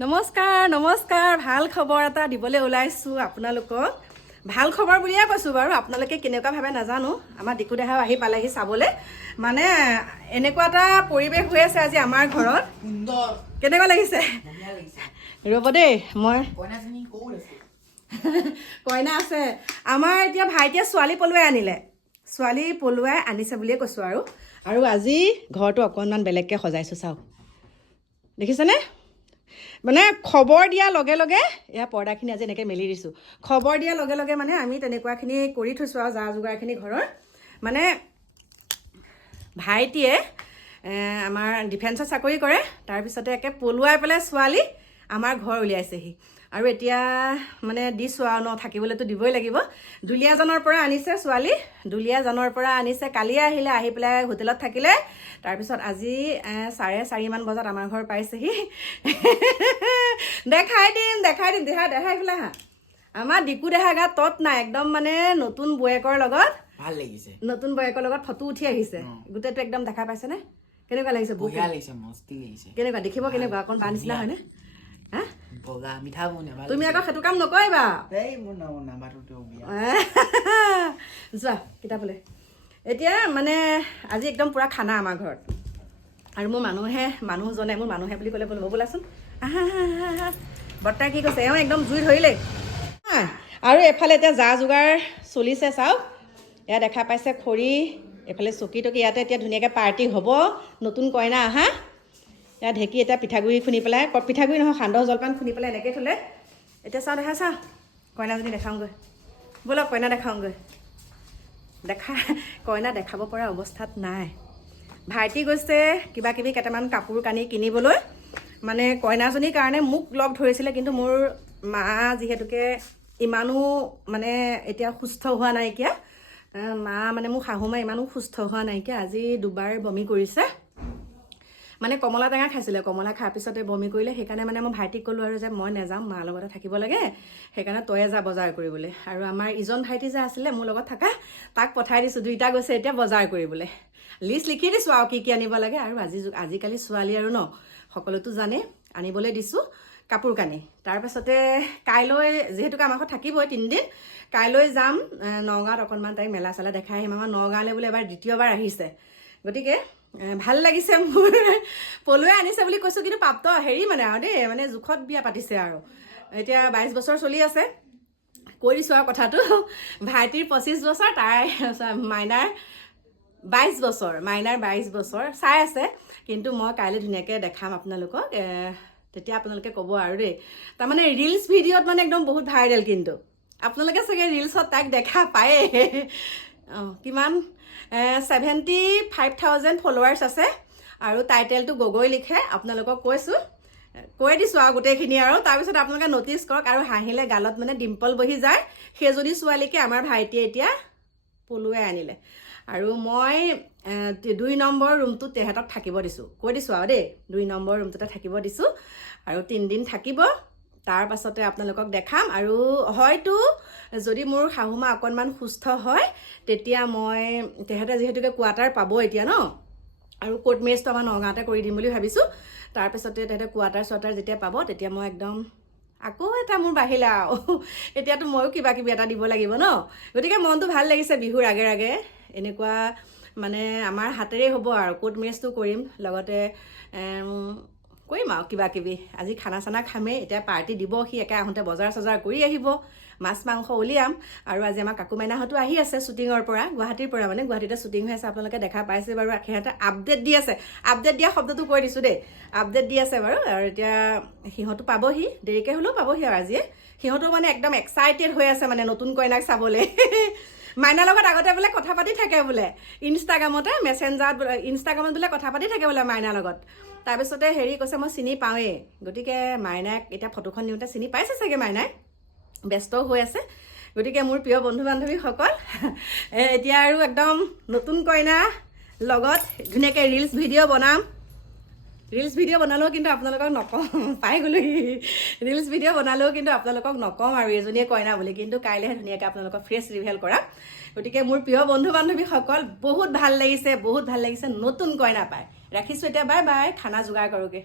নমস্কাৰ নমস্কাৰ ভাল খবৰ এটা দিবলৈ ওলাইছোঁ আপোনালোকক ভাল খবৰ বুলিয়ে কৈছোঁ বাৰু আপোনালোকে কেনেকুৱা ভাবে নাজানো আমাৰ ডিকু দেহাও আহি পালেহি চাবলৈ মানে এনেকুৱা এটা পৰিৱেশ হৈ আছে আজি আমাৰ ঘৰত কেনেকুৱা লাগিছে ৰ'ব দেই মই কইনা আছে আমাৰ এতিয়া ভাইটিয়ে ছোৱালী পলুৱাই আনিছে বুলিয়ে কৈছোঁ আৰু আজি ঘৰটো অকণমান বেলেগকৈ সজাইছোঁ চাওক দেখিছেনে মানে খবৰ দিয়াৰ লগে লগে এয়া পৰ্দাখিনি আজি এনেকৈ মেলি দিছোঁ খবৰ দিয়াৰ লগে লগে মানে আমি তেনেকুৱাখিনি কৰি থৈছোঁ আৰু যা যোগাৰখিনি ঘৰৰ মানে ভাইটিয়ে আমাৰ ডিফেন্সত চাকৰি কৰে তাৰপিছতে একে পলুৱাই পেলাই ছোৱালী আমাৰ ঘৰ উলিয়াইছেহি আৰু এতিয়া মানে দিছোঁ আৰু থাকিবলৈতো দিবই লাগিব দুলীয়াজনৰ পৰা আনিছে ছোৱালী দুলীয়াজনৰ পৰা আনিছে কালিয়ে আহিলে আহি পেলাই হোটেলত থাকিলে তাৰপিছত আজি 4:30 মান বজাত আমাৰ ঘৰ পাইছেহি দেখাই দিম দেখাই পেলাই হা আমাৰ ডিকু দেহা গাত তত নাই একদম মানে নতুন বয়েকৰ লগত ভাল লাগিছে নতুন বয়েকৰ লগত ফটো উঠি আহিছে গোটেইটো একদম দেখা পাইছেনে কেনেকুৱা লাগিছে বঢ়িয়া লাগিছে মস্তি লাগিছে কেনেকুৱা দেখিব কেনেকুৱা অকণ বা নিচিনা হয়নে হা বগা মিঠা বনে ভাল তুমি আকৌ সেইটো কাম নকৰিবা এই মোৰ নাম্বাৰটো বিয়া যোৱা কিতাপলৈ এতিয়া মানে আজি একদম পুৰা খানা আমাৰ ঘৰত আৰু মোৰ মানুহজনে মোৰ মানুহে বুলি ক'লে বোলো বোলাচোন বৰ্তাই কি কৈছে এওঁ একদম জুই ধৰিলেই আৰু এফালে এতিয়া যা যোগাৰ চলিছে চাওক এয়া দেখা পাইছে খৰি এফালে চকী টকী ইয়াতে এতিয়া ধুনীয়াকৈ পাৰ্টি হ'ব নতুন কইনা আহা ইয়াত ঢেঁকী এতিয়া পিঠাগুড়ি খুন্দি পেলাই পিঠাগুড়ি নহয় সান্দহ জলপান খুন্দি পেলাই এনেকৈ থ'লে এতিয়া চাওঁ চাওঁ কইনাজনী দেখাওঁগৈ ব'লক কইনা দেখাওঁগৈ কইনা দেখাব পৰা অৱস্থাত নাই ভাইটি গৈছে কিবা কিবি কেইটামান কাপোৰ কানি কিনিবলৈ মানে কইনাজনীৰ কাৰণে মোক লগ ধৰিছিলে কিন্তু মোৰ মা যিহেতুকে ইমানো মানে এতিয়া সুস্থ হোৱা নাইকিয়া মা মানে মোৰ শাহু মা ইমানো সুস্থ হোৱা নাইকিয়া আজি দুবাৰ বমি কৰিছে মানে কমলা টেঙা খাইছিলে কমলা খোৱাৰ পিছতে বমি কৰিলে সেইকাৰণে মানে মই ভাইটিক ক'লোঁ আৰু যে মই নাযাম মাৰ লগতে থাকিব লাগে সেইকাৰণে তয়ে যা বজাৰ কৰিবলৈ আৰু আমাৰ ইজন ভাইটি যে আছিলে মোৰ লগত থকা তাক পঠাই দিছোঁ দুইটা গৈছে এতিয়া বজাৰ কৰিবলৈ লিষ্ট লিখি দিছোঁ আৰু কি আনিব লাগে আৰু আজিকালি ছোৱালী আৰু সকলোতো জানে আনিবলৈ দিছোঁ কাপোৰ কানি তাৰপাছতে কাইলৈ যিহেতুকে আমাৰ ঘৰত থাকিবই 3 দিন কাইলৈ যাম নগাঁৱত অকণমান তাইক মেলা চেলা দেখাই আহিম আমাৰ নগাঁৱলৈ বোলে এবাৰ দ্বিতীয়বাৰ আহিছে গতিকে ভাল লাগিছে মোৰ পলুৱাই আনিছে বুলি কৈছোঁ কিন্তু প্ৰাপ্ত হেৰি মানে আৰু দেই মানে জোখত বিয়া পাতিছে আৰু এতিয়া 22 বছৰ চলি আছে কৈ দিছোঁ আৰু কথাটো ভাইটিৰ 25 বছৰ তাই মাইনাৰ 22 বছৰ চাই আছে কিন্তু মই কাইলৈ ধুনীয়াকৈ দেখাম আপোনালোকক তেতিয়া আপোনালোকে ক'ব আৰু দেই তাৰমানে ৰিলছ ভিডিঅ'ত মানে একদম বহুত ভাইৰেল কিন্তু আপোনালোকে চাগে ৰিলছত তাইক দেখা পায়ে কিমান 75,000 ফলোৱাৰ্ছ আছে আৰু টাইটেলটো গগৈ লিখে আপোনালোকক কৈ দিছোঁ আৰু গোটেইখিনি আৰু তাৰপিছত আপোনালোকে ন'টিছ কৰক আৰু হাঁহিলে গালত মানে ডিম্পল বহি যায় সেইজনী ছোৱালীকে আমাৰ ভাইটিয়ে এতিয়া পলুৱাই আনিলে আৰু মই 2 নম্বৰ ৰুমটোত তেহেঁতক থাকিব দিছোঁ কৈ দিছোঁ আৰু দেই 2 নম্বৰ ৰুমটোতে থাকিব দিছোঁ আৰু 3 দিন থাকিব তাৰ পাছতে আপোনালোকক দেখাম আৰু হয়তো যদি মোৰ শাহুমা অকণমান সুস্থ হয় তেতিয়া মই তেহেঁতে যিহেতুকে কোৱাৰ্টাৰ পাব এতিয়া আৰু কোৰ্ট মেৰেজটো আমাৰ নগাঁৱতে কৰি দিম বুলি ভাবিছোঁ তাৰপিছতে তেহেঁতে কোৱাৰ্টাৰ যেতিয়া পাব তেতিয়া মই একদম আকৌ এটা মোৰ বাঢ়িলে আৰু এতিয়াতো ময়ো কিবা কিবি এটা দিব লাগিব গতিকে মনটো ভাল লাগিছে বিহুৰ আগে এনেকুৱা মানে আমাৰ হাতেৰে হ'ব আৰু কোৰ্ট মেৰেজটো কৰিম লগতে কৰিম আৰু কিবা কিবি আজি খানা চানা খামেই এতিয়া পাৰ্টি দিব সি একে আহোঁতে বজাৰ চজাৰ কৰি আহিব মাছ মাংস উলিয়াম আৰু আজি আমাৰ কাকু মাইনাহঁতো আহি আছে শ্বুটিঙৰ পৰা গুৱাহাটীৰ পৰা মানে গুৱাহাটীতে শ্বুটিং হৈ আছে আপোনালোকে দেখা পাইছে বাৰু সিহঁতে আপডেট দি আছে আপডেট দিয়া শব্দটো কৈ দিছোঁ দেই আপডেট দি আছে বাৰু আৰু এতিয়া সিহঁতো পাবহি দেৰিকৈ হ'লেও পাবহি আৰু আজিয়ে সিহঁতো মানে একদম এক্সাইটেড হৈ আছে মানে নতুন কইনাক চাবলৈ মাইনাৰ লগত আগতে বোলে কথা পাতি থাকে বোলে ইনষ্টাগ্ৰামত বোলে কথা পাতি থাকে বোলে মাইনাৰ লগত তাৰপিছতে হেৰি কৈছে মই চিনি পাওঁৱেই গতিকে মাইনাক এতিয়া ফটোখন নিওঁতে চিনি পাইছে চাগে মাইনাই ব্যস্ত হৈ আছে গতিকে মোৰ প্ৰিয় বন্ধু বান্ধৱীসকল এতিয়া আৰু একদম নতুন কইনা লগত ধুনীয়াকৈ ৰিলছ ভিডিঅ' বনালেও কিন্তু আপোনালোকক নকওঁ পাই গ'লোহি ৰিলছ ভিডিঅ' বনালেও কিন্তু আপোনালোকক নকওঁ আৰু এজনীয়ে কইনা বুলি কিন্তু কাইলৈহে ধুনীয়াকৈ আপোনালোকক ফ্ৰেছ ৰিভিল কৰাম গতিকে মোৰ প্ৰিয় বন্ধু বান্ধৱীসকল বহুত ভাল লাগিছে নতুন কইনা পাই ৰাখিছোঁ এতিয়া বাই বাই খানা যোগাৰ কৰোঁগৈ